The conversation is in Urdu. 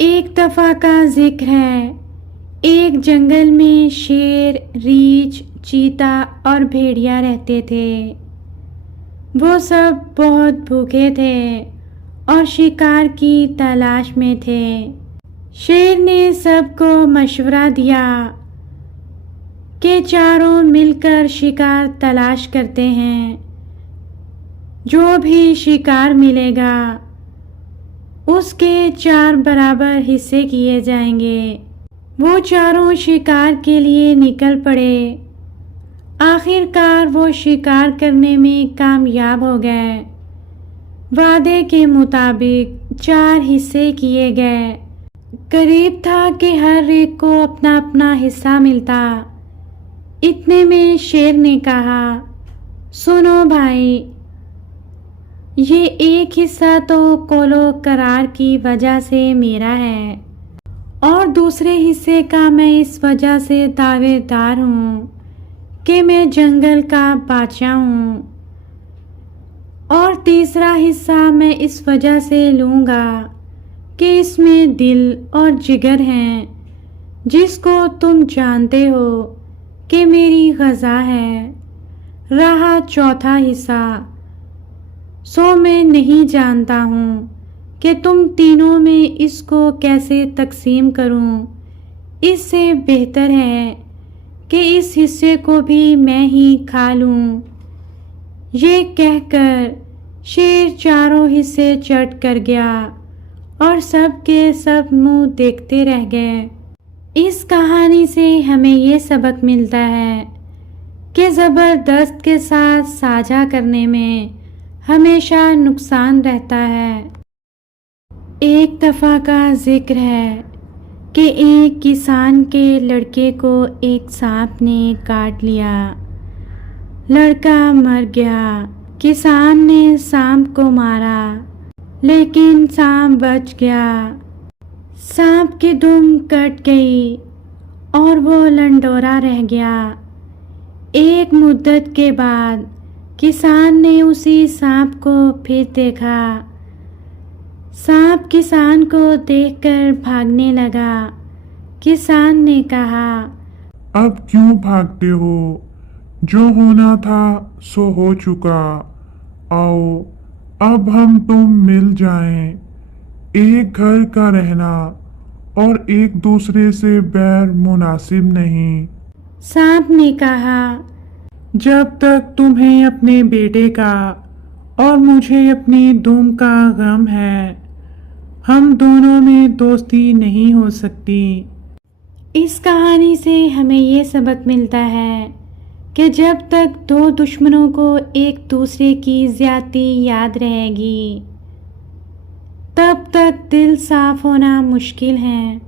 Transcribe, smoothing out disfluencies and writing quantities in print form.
ایک دفعہ کا ذکر ہے، ایک جنگل میں شیر، ریچھ، چیتا اور بھیڑیا رہتے تھے۔ وہ سب بہت بھوکے تھے اور شکار کی تلاش میں تھے۔ شیر نے سب کو مشورہ دیا کہ چاروں مل کر شکار تلاش کرتے ہیں۔ جو بھی شکار ملے گا اس کے 4 برابر حصے کیے جائیں گے۔ وہ چاروں شکار کے لیے نکل پڑے۔ آخر کار وہ شکار کرنے میں کامیاب ہو گئے۔ وعدے کے مطابق 4 حصے کیے گئے۔ قریب تھا کہ ہر ایک کو اپنا اپنا حصہ ملتا۔ اتنے میں شیر نے کہا، سنو بھائی، یہ ایک حصہ تو قول و قرار کی وجہ سے میرا ہے اور دوسرے حصے کا میں اس وجہ سے دعوے دار ہوں کہ میں جنگل کا بادشاہ ہوں، اور تیسرا حصہ میں اس وجہ سے لوں گا کہ اس میں دل اور جگر ہیں، جس کو تم جانتے ہو کہ میری غذا ہے۔ رہا چوتھا حصہ، سو میں نہیں جانتا ہوں کہ تم تینوں میں اس کو کیسے تقسیم کروں۔ اس سے بہتر ہے کہ اس حصے کو بھی میں ہی کھا لوں۔ یہ کہہ کر شیر چاروں حصے چٹ کر گیا اور سب کے سب منہ دیکھتے رہ گئے۔ اس کہانی سے ہمیں یہ سبق ملتا ہے کہ زبردست کے ساتھ ساجھا کرنے میں ہمیشہ نقصان رہتا ہے۔ ایک دفعہ کا ذکر ہے کہ ایک کسان کے لڑکے کو ایک سانپ نے کاٹ لیا۔ لڑکا مر گیا۔ کسان نے سانپ کو مارا لیکن سانپ بچ گیا۔ سانپ کی دم کٹ گئی اور وہ لنڈورا رہ گیا۔ ایک مدت کے بعد کسان نے اسی سانپ کو پھر دیکھا۔ سانپ کسان کو دیکھ کر بھاگنے لگا۔ کسان نے کہا، اب کیوں بھاگتے ہو؟ جو ہونا تھا سو ہو چکا۔ آؤ اب ہم تم مل جائیں۔ ایک گھر کا رہنا اور ایک دوسرے سے بیر مناسب نہیں۔ سانپ نے کہا، جب تک تمہیں اپنے بیٹے کا اور مجھے اپنی دم کا غم ہے، ہم دونوں میں دوستی نہیں ہو سکتی۔ اس کہانی سے ہمیں یہ سبق ملتا ہے کہ جب تک 2 دشمنوں کو ایک دوسرے کی زیادتی یاد رہے گی، تب تک دل صاف ہونا مشکل ہے۔